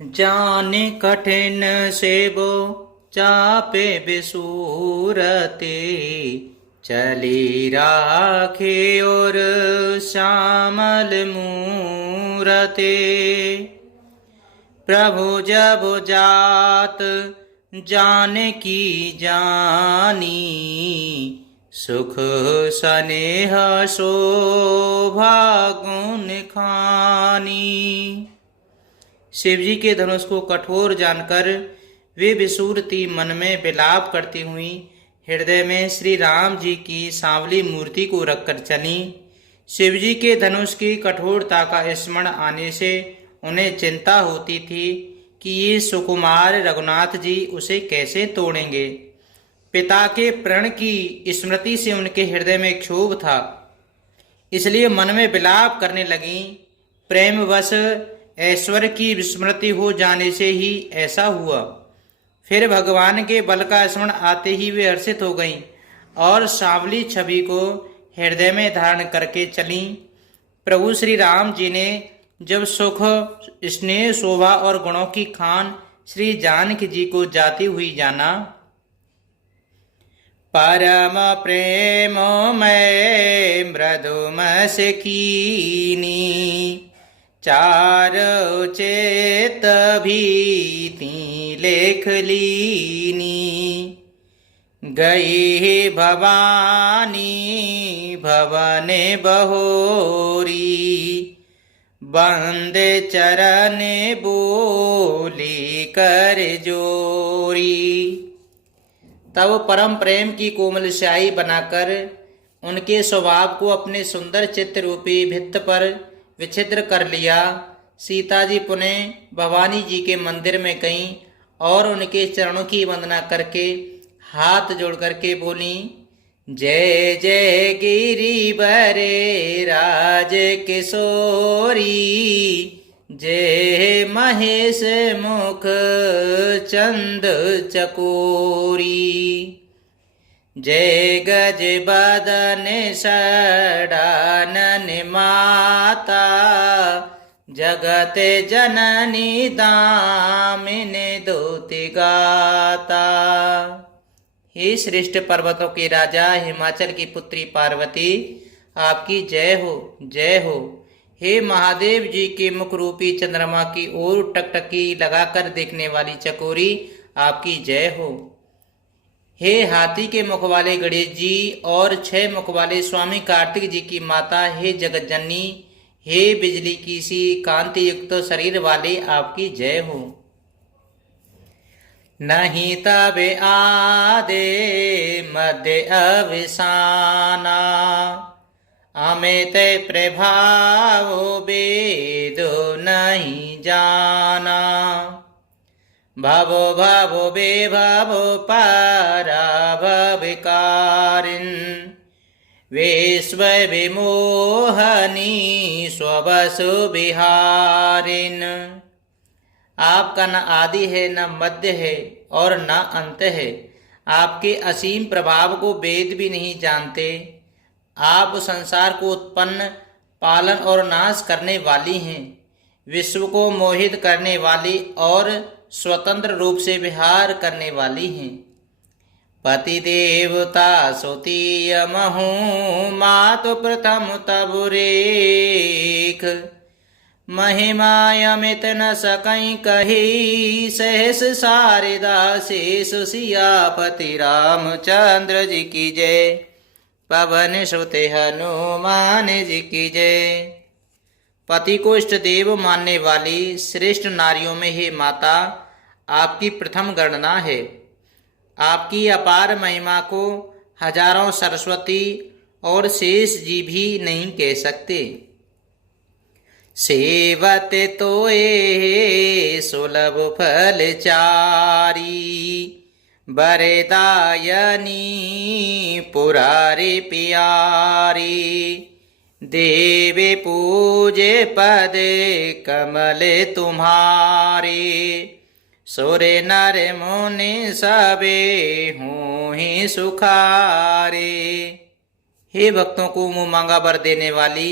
जाने कठिन सेबो चापे बिसूरते, चली राखे और श्यामल मूरते। प्रभु जब जात जान की जानी, सुख स्नेह शोभा गुण खानी। शिव जी के धनुष को कठोर जानकर वे विसूरती मन में विलाप करती हुई हृदय में श्री राम जी की सांवली मूर्ति को रखकर चली। शिव जी के धनुष की कठोरता का स्मरण आने से उन्हें चिंता होती थी कि ये सुकुमार रघुनाथ जी उसे कैसे तोड़ेंगे। पिता के प्रण की स्मृति से उनके हृदय में क्षोभ था, इसलिए मन में विलाप करने लगी। प्रेमवश ऐश्वर्य की विस्मृति हो जाने से ही ऐसा हुआ। फिर भगवान के बल का स्मरण आते ही वे हर्षित हो गईं और सांवली छवि को हृदय में धारण करके चलीं। प्रभु श्री राम जी ने जब सुख स्नेह शोभा और गुणों की खान श्री जानकी जी को जाती हुई जाना, परम प्रेम में मृदुमस कीनी, चारो चेत भीति लेख लीनी। गई भवानी भवन बहोरी, बंदे चरण बोली कर जोरी। तब परम प्रेम की कोमल स्याही बनाकर उनके स्वभाव को अपने सुंदर चित्र रूपी भित्त पर विचित्र कर लिया। सीता जी पुनः भवानी जी के मंदिर में गईं और उनके चरणों की वंदना करके हाथ जोड़ करके बोली, जय जय गिरिवरे राज किशोरी, जय महेश मुख चंद चकोरी, जय गज बदन षडानन माता, जगत जननी दामिनी दूति गाता। हे श्रेष्ठ पर्वतों के राजा हिमाचल की पुत्री पार्वती, आपकी जय हो जय हो। हे महादेव जी के मुख रूपी चंद्रमा की ओर टकटकी लगाकर देखने वाली चकोरी, आपकी जय हो। हे हाथी के मुख वाले गणेश जी और 6 मुख वाले स्वामी कार्तिक जी की माता, हे जगत जननी, हे बिजली की सी कांति युक्त शरीर वाले, आपकी जय हो। नहीं तबे आदे मध्य अवसाना, अमित प्रभाव वेदो नहीं जाना। भवो भवो बेभवो पराभव कारिन्, विश्व विमोहनी स्ववसु विहारिन्। आपका न आदि है, न मध्य है और न अंत है। आपके असीम प्रभाव को वेद भी नहीं जानते। आप संसार को उत्पन्न, पालन और नाश करने वाली हैं, विश्व को मोहित करने वाली और स्वतंत्र रूप से विहार करने वाली हैं। पति देवता सुतीय महु, मातु प्रथम तब रेख। महिमायमित न सकई कही, सहस शारदा शेष सियापति रामचंद्र जी की जय। पवन सुत हनुमान जी की जय। पति को इष्ट देव मानने वाली श्रेष्ठ नारियों में हे माता, आपकी प्रथम गणना है। आपकी अपार महिमा को हजारों सरस्वती और शेष जी भी नहीं कह सकते। सेवत तोए सुलभ फल चारी, बरदायनी पुरारी प्यारी। देवे पूजे पद कमल तुम्हारे, सुर नर मुनि सबे हूँ ही सुखारे। हे भक्तों को मुँह मांगा वर देने वाली,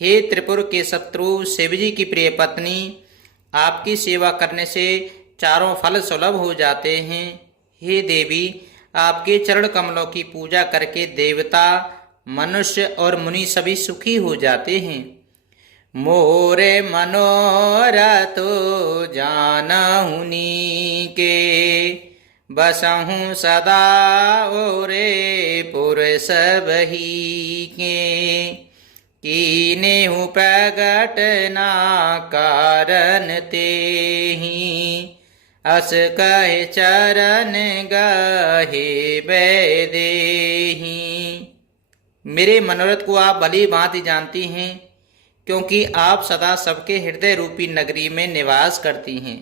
हे त्रिपुर के शत्रु शिवजी की प्रिय पत्नी, आपकी सेवा करने से चारों फल सुलभ हो जाते हैं। हे देवी, आपके चरण कमलों की पूजा करके देवता, मनुष्य और मुनि सभी सुखी हो जाते हैं। मोरे मनोरथ जानहु नीके, बसहु सदा ओरे पुरुष बही के। कीनेहु प्रगट ना कारण तेहि, अस कहे चरण गहे वैदेही। मेरे मनोरथ को आप भली भांति जानती हैं, क्योंकि आप सदा सबके हृदय रूपी नगरी में निवास करती हैं।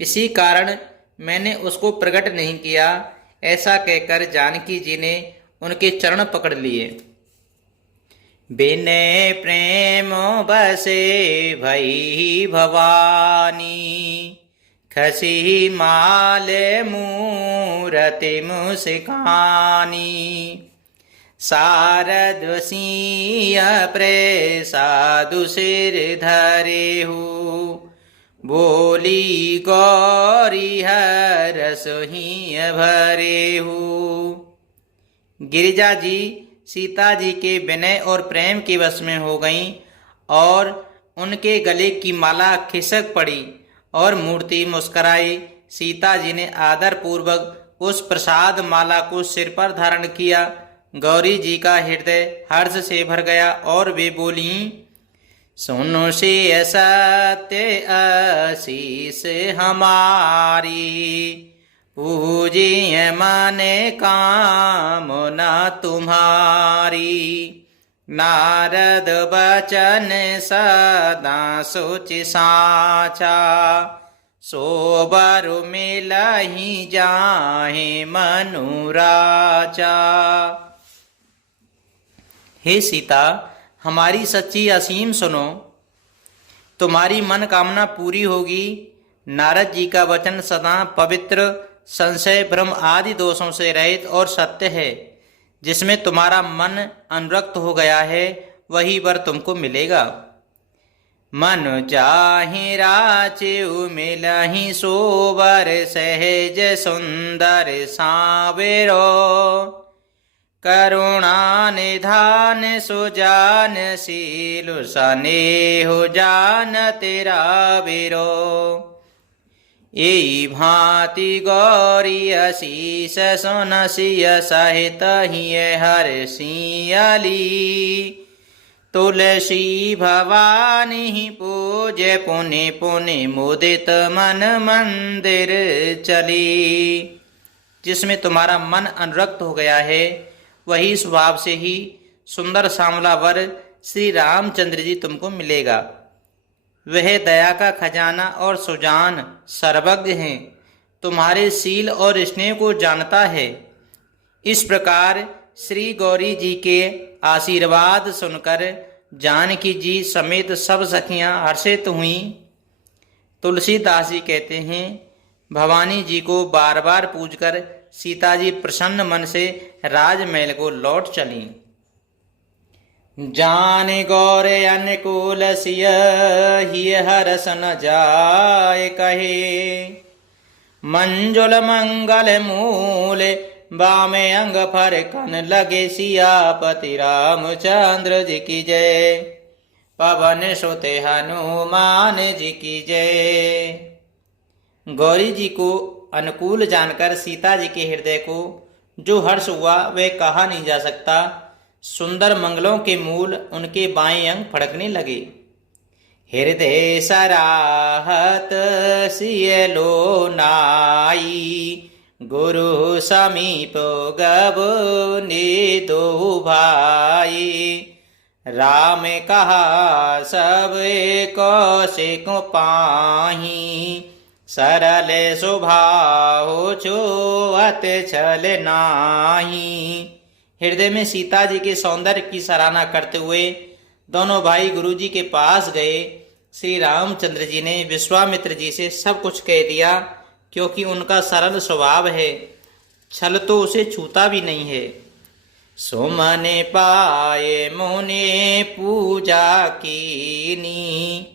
इसी कारण मैंने उसको प्रकट नहीं किया। ऐसा कहकर जानकी जी ने उनके चरण पकड़ लिए। बिने प्रेम बसे भई भवानी, खसी माल मूरति मुस्कानी। शारद सिंह प्रसादु सिर धरेहु, बोली गौरी हरस हिय भरेहु। गिरिजा जी सीता जी के विनय और प्रेम के वश में हो गईं और उनके गले की माला खिसक पड़ी और मूर्ति मुस्कराई। सीता जी ने आदर पूर्वक उस प्रसाद माला को सिर पर धारण किया। गौरी जी का हृदय हर्ष से भर गया और वे बोली, सुनो से सत्य आशीष हमारी, पूजिए माने कामना तुम्हारी। नारद बचन सदा सोच साचा, सोबर मिलहि जाहे मनुराचा। हे सीता, हमारी सच्ची असीम सुनो, तुम्हारी मन कामना पूरी होगी। नारद जी का वचन सदा पवित्र, संशय भ्रम आदि दोषों से रहित और सत्य है। जिसमें तुम्हारा मन अनुरक्त हो गया है वही वर तुमको मिलेगा। मन चाहि राचेउ मिलहि सोबर, सहज सुंदर सावेरो। करुणा निधान सुजान शील, सनेहु जान तेरा बिरो। एई भांति गौरी असीस सुनसिय सहित हिय हर सियली। तुलसी भवानी पूज्य पुनि पुनि मुदित मन मंदिर चली। जिसमें तुम्हारा मन अनुरक्त हो गया है वही स्वभाव से ही सुंदर सांवला वर श्री रामचंद्र जी तुमको मिलेगा। वह दया का खजाना और सुजान सर्वज्ञ हैं, तुम्हारे शील और स्नेह को जानता है। इस प्रकार श्री गौरी जी के आशीर्वाद सुनकर जानकी जी समेत सब सखियां हर्षित हुईं। तुलसीदास जी कहते हैं, भवानी जी को बार बार पूजकर सीता जी प्रसन्न मन से राजमहल को लौट चली। जान गौर अनुकूल सिय हिय हरस न जाय कहे। मंजुल मंगल मूल बामे अंग फरकन लगे। सियापति रामचंद्र जी की जय, पवन सुत हनुमान जी की जय। गौरी जी को अनुकूल जानकर सीता जी के हृदय को जो हर्ष हुआ वह कहा नहीं जा सकता। सुंदर मंगलों के मूल उनके बाएं अंग फड़कने लगे। हृदय सराहत सियलो नाई, गुरु समीप गब ने दो भाई। राम कहा सब कौशिक पाही, सरल स्वभाव छुअत छल नाही। हृदय में सीता जी के सौंदर्य की सराहना करते हुए दोनों भाई गुरु जी के पास गए। श्री रामचंद्र जी ने विश्वामित्र जी से सब कुछ कह दिया, क्योंकि उनका सरल स्वभाव है, छल तो उसे छूता भी नहीं है। सुमने पाए मुने पूजा कीनी,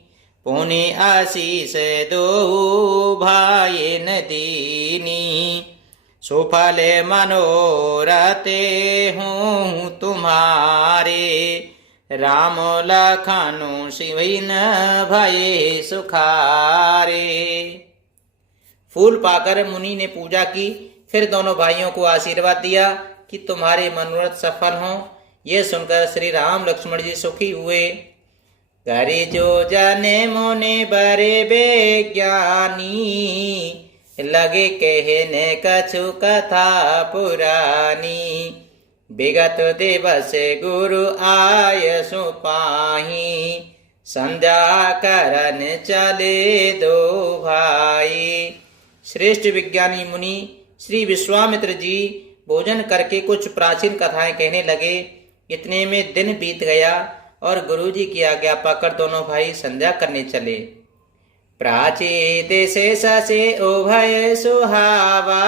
पुनि आशीष दो भाई न दीनी। सुफल मनोरथे हूँ तुम्हारे, राम लखन सिविन भये सुखारे। फूल पाकर मुनि ने पूजा की, फिर दोनों भाइयों को आशीर्वाद दिया कि तुम्हारे मनोरथ सफल हों। यह सुनकर श्री राम लक्ष्मण जी सुखी हुए। करे जो जाने मोने बरे बेज्ञानी, लगे कहने कछु कथा पुरानी। विगत दिवस गुरु आय सुपाही, संध्या करन चले दो भाई। श्रेष्ठ विज्ञानी मुनि श्री विश्वामित्र जी भोजन करके कुछ प्राचीन कथाएं कहने लगे। इतने में दिन बीत गया और गुरुजी की आज्ञा पाकर दोनों भाई संध्या करने चले। प्राचीत से ससे उभय सुहावा,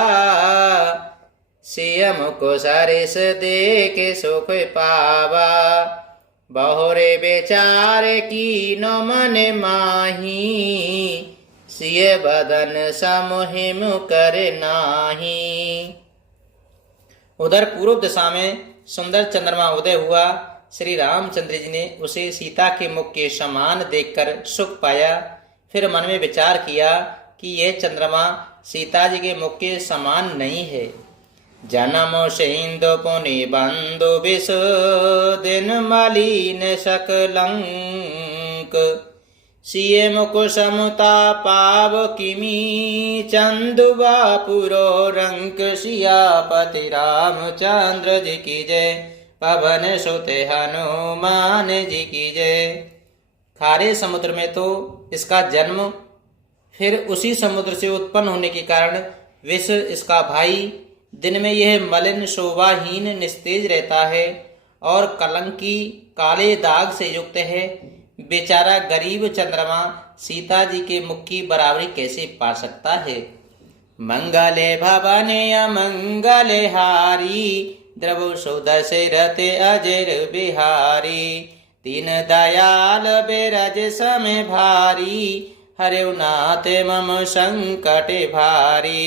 सिय मुख सरिस देख सुख पावा। बहुरे बेचार कीनो मन माही, सिय बदन समहिम कर नाही। उधर पूर्व दिशा में सुंदर चंद्रमा उदय हुआ। श्री रामचंद्र जी ने उसे सीता के मुख के समान देखकर सुख पाया। फिर मन में विचार किया कि यह चंद्रमा सीता जी के मुख के समान नहीं है। जन्म सिंधु पुनि बंधु विष, दिन मलिन सकलंक। सिय मुख समता पाव किमी, चंदु बापुरो रंक। सियापति रामचंद्र जी की जय, पवन सुत हनुमान जी की जय। खारे समुद्र में तो इसका जन्म, फिर उसी समुद्र से उत्पन्न होने के कारण विष इसका भाई। दिन में यह मलिन शोभाहीन निस्तेज रहता है और कलंकी काले दाग से युक्त है। बेचारा गरीब चंद्रमा सीता जी के मुख की बराबरी कैसे पा सकता है। मंगले भवने अमंगले हारी, द्रवु सुदशरथ अजर बिहारी। तीन दयाल बेरज सम भारी, हरिउ नाथ मम संकट भारी।